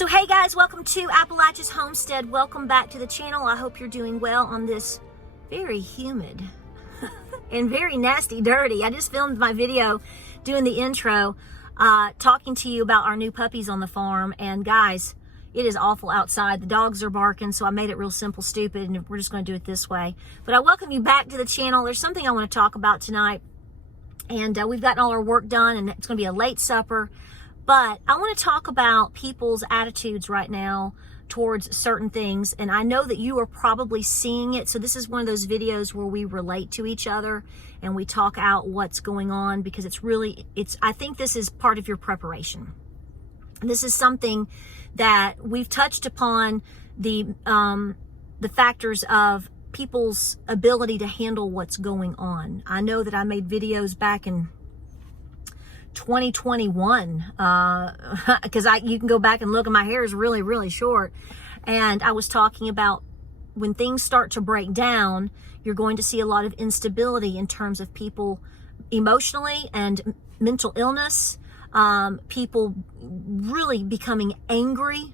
So hey guys, welcome to Appalachia's Homestead. Welcome back to the channel. I hope you're doing well on this very humid and very nasty, dirty. I just filmed my video doing the intro, talking to you about our new puppies on the farm. And guys, it is awful outside. The dogs are barking, so I made it real simple, stupid, and we're just going to do it this way. But I welcome you back to the channel. There's something I want to talk about tonight. And we've gotten all our work done, and it's going to be a late supper. But I want to talk about people's attitudes right now towards certain things. And I know that you are probably seeing it. So this is one of those videos where we relate to each other and we talk out what's going on, because I think this is part of your preparation. This is something that we've touched upon, the factors of people's ability to handle what's going on. I know that I made videos back in 2021 because you can go back and look, and my hair is really short, and I was talking about when things start to break down, you're going to see a lot of instability in terms of people emotionally and mental illness, people really becoming angry.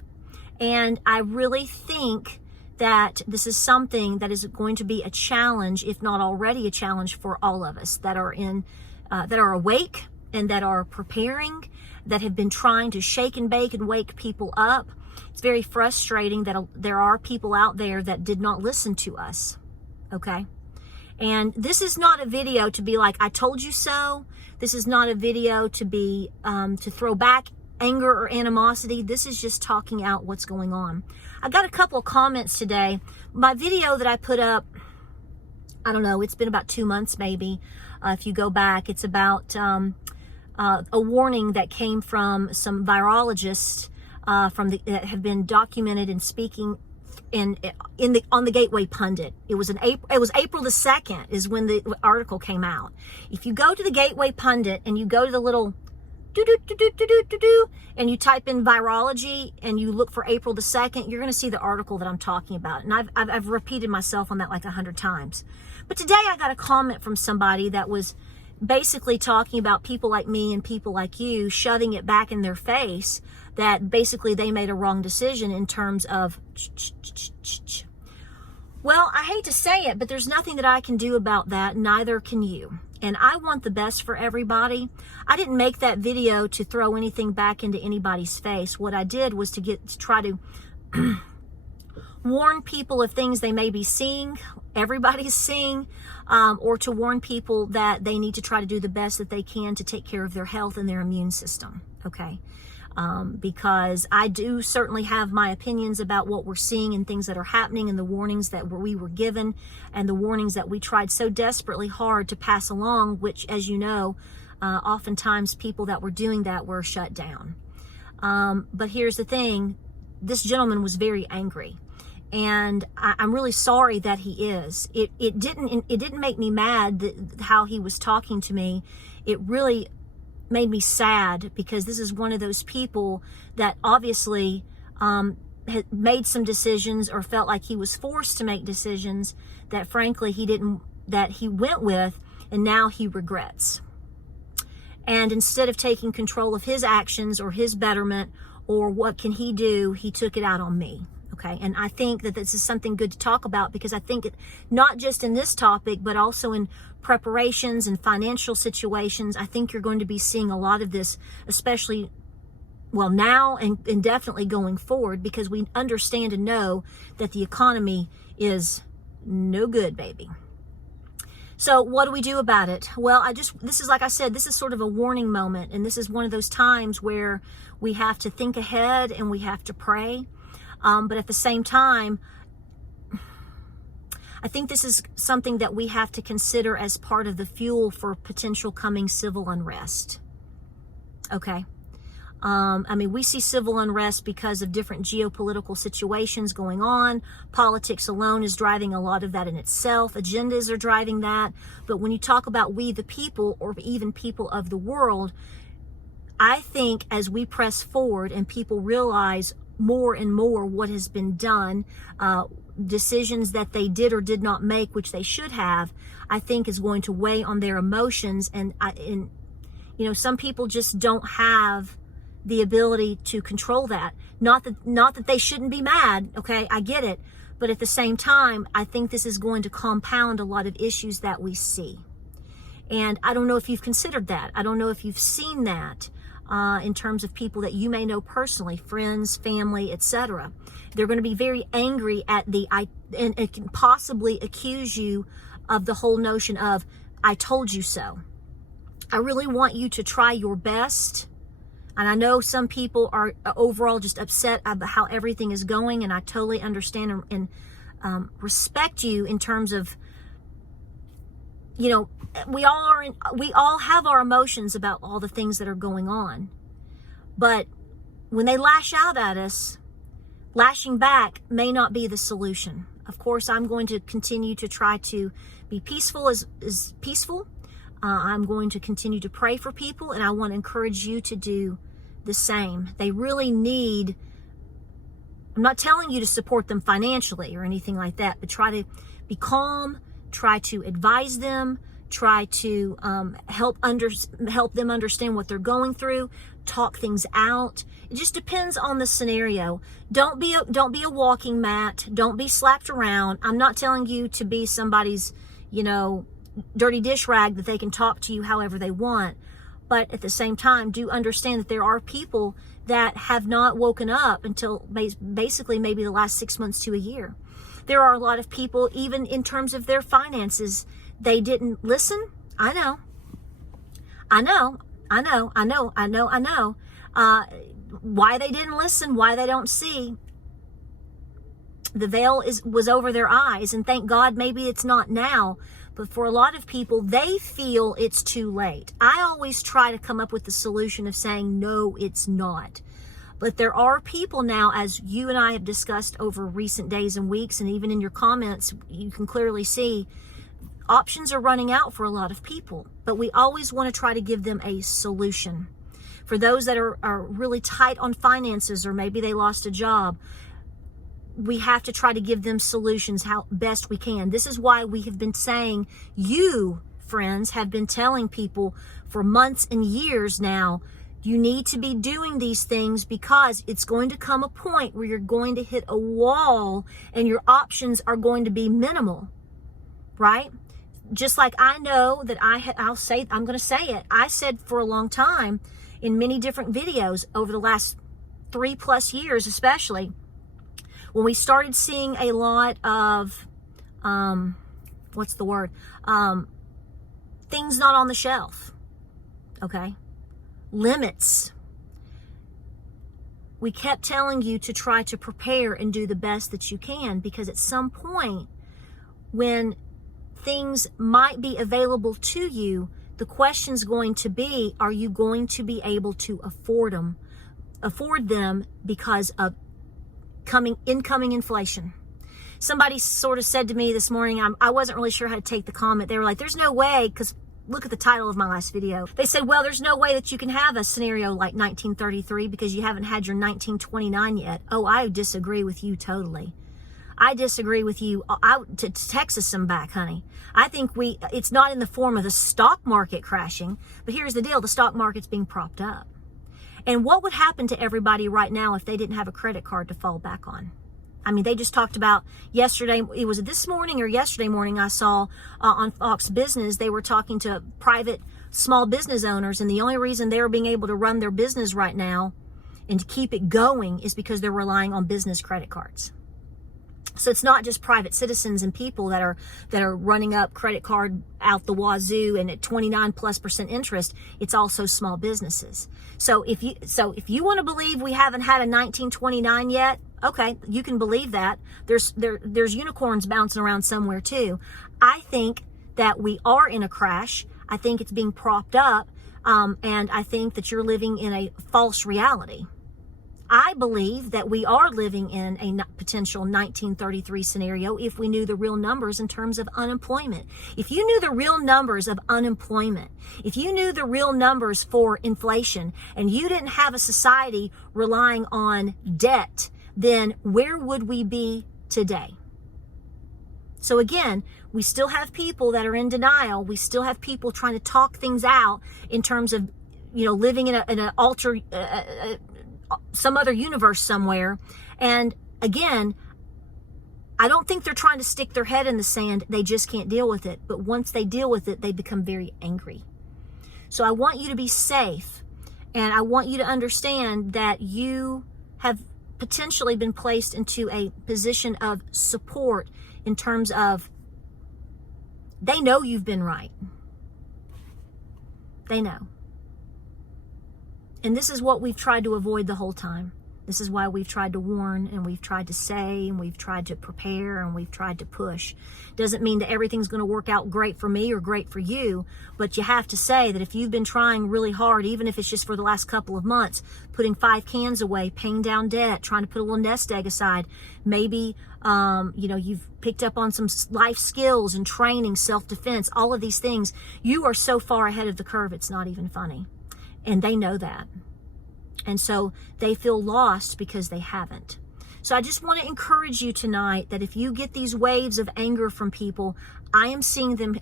And I really think that this is something that is going to be a challenge, if not already a challenge, for all of us that are awake and that are preparing, that have been trying to shake and bake and wake people up. It's very frustrating that there are people out there that did not listen to us, okay? And this is not a video to be like, I told you so. This is not a video to be, to throw back anger or animosity. This is just talking out what's going on. I got a couple of comments today. My video that I put up, I don't know, it's been about 2 months maybe. If you go back, it's about a warning that came from some virologists that have been documented and speaking on the Gateway Pundit. It was April the 2nd is when the article came out. If you go to the Gateway Pundit and you go to the little and you type in virology and you look for April the 2nd, you're going to see the article that I'm talking about. And I've repeated myself on that like 100 times. But today I got a comment from somebody that was basically talking about people like me and people like you shoving it back in their face that basically they made a wrong decision in terms of well, I hate to say it, but there's nothing that I can do about that. Neither can you. And I want the best for everybody. I didn't make that video to throw anything back into anybody's face. What I did was to try to warn people of things they may be seeing, everybody's seeing, or to warn people that they need to try to do the best that they can to take care of their health and their immune system, okay? Because I do certainly have my opinions about what we're seeing and things that are happening and the warnings that we were given and the warnings that we tried so desperately hard to pass along, which, as you know, oftentimes people that were doing that were shut down. But here's the thing. This gentleman was very angry. And I'm really sorry that he is. It didn't make me mad how he was talking to me. It really made me sad, because this is one of those people that obviously had made some decisions or felt like he was forced to make decisions that frankly he went with, and now he regrets. And instead of taking control of his actions or his betterment or what can he do, he took it out on me. Okay, and I think that this is something good to talk about, because I think not just in this topic, but also in preparations and financial situations, I think you're going to be seeing a lot of this, especially, well, now and definitely going forward, because we understand and know that the economy is no good, baby. So what do we do about it? Well, this is, like I said, this is sort of a warning moment, and this is one of those times where we have to think ahead and we have to pray. But at the same time, I think this is something that we have to consider as part of the fuel for potential coming civil unrest. Okay. I mean, we see civil unrest because of different geopolitical situations going on. Politics alone is driving a lot of that in itself. Agendas are driving that. But when you talk about we the people, or even people of the world, I think as we press forward and people realize more and more what has been done, decisions that they did or did not make, which they should have, I think is going to weigh on their emotions. And you know, some people just don't have the ability to control that. Not that they shouldn't be mad, okay? I get it. But at the same time, I think this is going to compound a lot of issues that we see. And I don't know if you've considered that. I don't know if you've seen that in terms of people that you may know personally, friends, family, etc. They're going to be very angry at and it can possibly accuse you of the whole notion of, I told you so. I really want you to try your best. And I know some people are overall just upset about how everything is going, and I totally understand and respect you in terms of, you know, we all have our emotions about all the things that are going on. But when they lash out at us, lashing back may not be the solution. Of course, I'm going to continue to try to be peaceful as peaceful. I'm going to continue to pray for people, and I want to encourage you to do the same. They really need, I'm not telling you to support them financially or anything like that, but try to be calm, try to advise them, try to help them understand what they're going through, talk things out. It just depends on the scenario. Don't be a walking mat. Don't be slapped around. I'm not telling you to be somebody's, you know, dirty dish rag that they can talk to you however they want. But at the same time, do understand that there are people that have not woken up until basically maybe the last 6 months to a year. There are a lot of people, even in terms of their finances, they didn't listen. I know. Why they didn't listen, why they don't see. The veil was over their eyes, and thank God maybe it's not now. But for a lot of people, they feel it's too late. I always try to come up with the solution of saying, no, it's not. But there are people now, as you and I have discussed over recent days and weeks, and even in your comments, you can clearly see options are running out for a lot of people. But we always want to try to give them a solution. For those that are really tight on finances, or maybe they lost a job, we have to try to give them solutions how best we can. This is why we have been saying, you, friends, have been telling people for months and years now, you need to be doing these things, because it's going to come a point where you're going to hit a wall and your options are going to be minimal, right? Just like I know that I'm going to say it. I said for a long time in many different videos over the last 3+ years, especially, when we started seeing a lot of, things not on the shelf, okay? Limits. We kept telling you to try to prepare and do the best that you can, because at some point when things might be available to you, the question's going to be, are you going to be able to afford them because of incoming inflation? Somebody sort of said to me this morning, I wasn't really sure how to take the comment. They were like, there's no way, because look at the title of my last video. They said, well, there's no way that you can have a scenario like 1933 because you haven't had your 1929 yet. Oh, I disagree with you totally. I disagree with you. To Texas some back, honey. I think it's not in the form of the stock market crashing, but here's the deal. The stock market's being propped up. And what would happen to everybody right now if they didn't have a credit card to fall back on? I mean, they just talked about yesterday, it was this morning or yesterday morning, I saw on Fox Business, they were talking to private small business owners, and the only reason they're being able to run their business right now and to keep it going is because they're relying on business credit cards. So it's not just private citizens and people that are running up credit card out the wazoo and at 29+% interest. It's also small businesses. So if you want to believe we haven't had a 1929 yet, okay, you can believe that. There's unicorns bouncing around somewhere too. I think that we are in a crash. I think it's being propped up, and I think that you're living in a false reality. I believe that we are living in a potential 1933 scenario if we knew the real numbers in terms of unemployment. If you knew the real numbers of unemployment, if you knew the real numbers for inflation, and you didn't have a society relying on debt, then where would we be today? So again, we still have people that are in denial. We still have people trying to talk things out in terms of living in an some other universe somewhere. And again, I don't think they're trying to stick their head in the sand. They just can't deal with it. But once they deal with it, they become very angry. So I want you to be safe. And I want you to understand that you have potentially been placed into a position of support in terms of they know you've been right. They know. And this is what we've tried to avoid the whole time. This is why we've tried to warn, and we've tried to say, and we've tried to prepare, and we've tried to push. Doesn't mean that everything's going to work out great for me or great for you, but you have to say that if you've been trying really hard, even if it's just for the last couple of months, putting 5 cans away, paying down debt, trying to put a little nest egg aside, maybe you've picked up on some life skills and training, self-defense, all of these things, you are so far ahead of the curve, it's not even funny. And they know that. And so they feel lost because they haven't. So I just want to encourage you tonight that if you get these waves of anger from people, I am seeing them,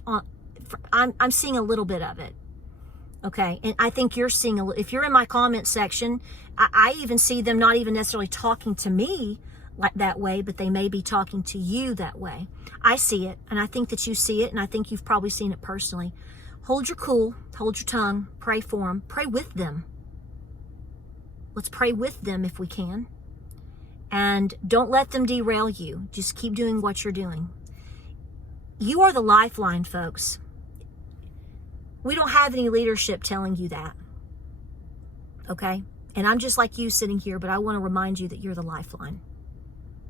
I'm seeing a little bit of it. Okay. And I think you're seeing, if you're in my comment section, I even see them not even necessarily talking to me like that way, but they may be talking to you that way. I see it. And I think that you see it. And I think you've probably seen it personally. Hold your cool, hold your tongue, pray for them, pray with them. Let's pray with them if we can. And don't let them derail you. Just keep doing what you're doing. You are the lifeline, folks. We don't have any leadership telling you that. Okay? And I'm just like you sitting here, but I want to remind you that you're the lifeline.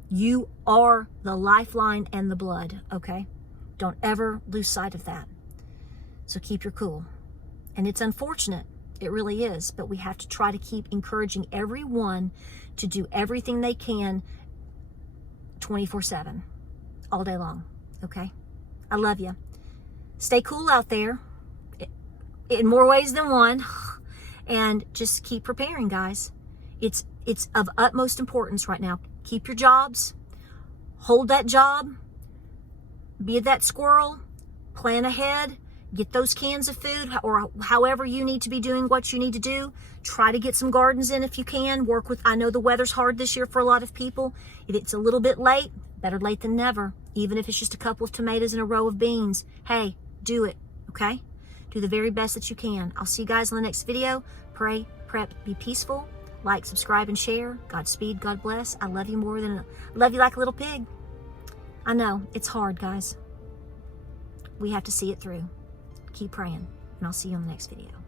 You are the lifeline and the blood, okay? Don't ever lose sight of that. So keep your cool. And it's unfortunate. It really is. But we have to try to keep encouraging everyone to do everything they can 24/7, all day long. Okay? I love you. Stay cool out there in more ways than one. And just keep preparing, guys. It's of utmost importance right now. Keep your jobs. Hold that job. Be that squirrel. Plan ahead. Get those cans of food, or however you need to be doing what you need to do. Try to get some gardens in if you can. Work with, I know the weather's hard this year for a lot of people. If it's a little bit late, better late than never. Even if it's just a couple of tomatoes and a row of beans. Hey, do it, okay? Do the very best that you can. I'll see you guys in the next video. Pray, prep, be peaceful. Like, subscribe, and share. Godspeed, God bless. I love you more than, love you like a little pig. I know, it's hard, guys. We have to see it through. Keep praying, and I'll see you on the next video.